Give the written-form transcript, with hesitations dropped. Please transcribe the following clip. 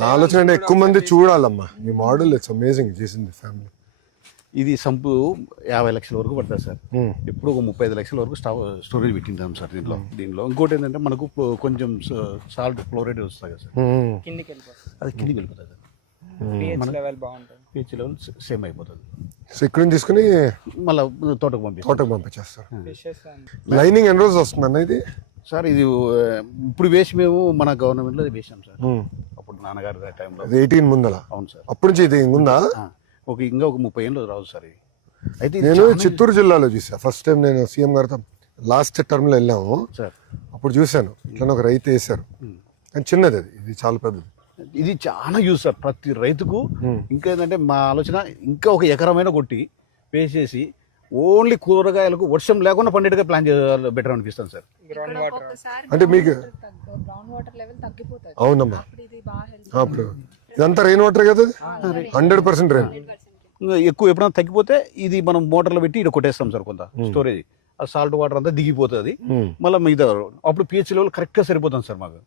నా ఆలోచన అంటే ఎక్కువ మంది చూడాలమ్మా ఈ మోడల్. ఇట్స్ అమేజింగ్ చేసింది ఫ్యామిలీ. ఇది సంపు 50 లక్షల వరకు పడుతుంది సార్. ఎప్పుడు ఒక 35 లక్షల వరకు స్టోరేజ్ పెట్టింటాం సార్ దీనిలో. ఇంకోటి ఏంటంటే మనకు కొంచెం సాల్ట్ ఫ్లోరైడ్ వస్తుంది కదా సార్, కిందికి వెళ్ళిపోతుంది. అది కిందికి వెళ్ళిపోతుంది సార్. pH లెవెల్ బాగుంటుంది. pH లెవెల్ సేమ్ అయిపోతుంది. సో ఇక్కడ నుంచి తీసుకుని మళ్ళీ తోటకు పంపించేస్తారు. ఫిషెస్ అండ్ లైనింగ్ ఎన్ని రోజులు వస్తుంది అన్న ఇది? సార్ ఇది ఇప్పుడు వేసి మేము మన గవర్నమెంట్లో వేసాం సార్. అప్పుడు నాన్నగారి టైంలో. అది 18 ముందల. అవును సార్. అప్పటి నుంచి ఇది ఉందా? ఇంకా ఒక 30 ఏళ్ళు రావు సార్ ఇది. అయితే నేను చిత్తూరు జిల్లాలో చూసా ఫస్ట్ టైం. నేను సీఎం గారితో లాస్ట్ టర్మ్లో వెళ్ళాము సార్. అప్పుడు చూశాను ఇట్లా ఒక రైతు వేశారు. కానీ చిన్నది అది, ఇది చాలా పెద్దది. ఇది చాలా యూజ్ సార్ ప్రతి రైతుకు. ఇంకా ఏంటంటే మా ఆలోచన ఇంకా ఒక ఎకరమైన కొట్టి వేసేసి ఓన్లీ కూరగాయలకు వర్షం లేకుండా పండేట్టుగా ప్లాన్ చేయాలి, బెటర్ అనిపిస్తుంది సార్. గ్రౌండ్ వాటర్ అంటే మీకు గ్రౌండ్ వాటర్ లెవెల్ తగ్గిపోతుంది. అవునమ్మా. అప్పుడు ఇది బాగా హెల్ప్. అప్పుడు ఇదంతా రెయిన్ వాటర్ కదా, 100% రెయిన్. ఎక్కువ ఎప్పుడైనా తగ్గిపోతే ఇది మనం మోటార్లో పెట్టి ఇక్కడ కొట్టేస్తాం సార్ కొంత స్టోరేజ్. ఆ సాల్ట్ వాటర్ అంతా దిగిపోతుంది. మళ్ళీ మిగతా అప్పుడు pH లెవెల్ కరెక్ట్గా సరిపోతుంది సార్ మాకు.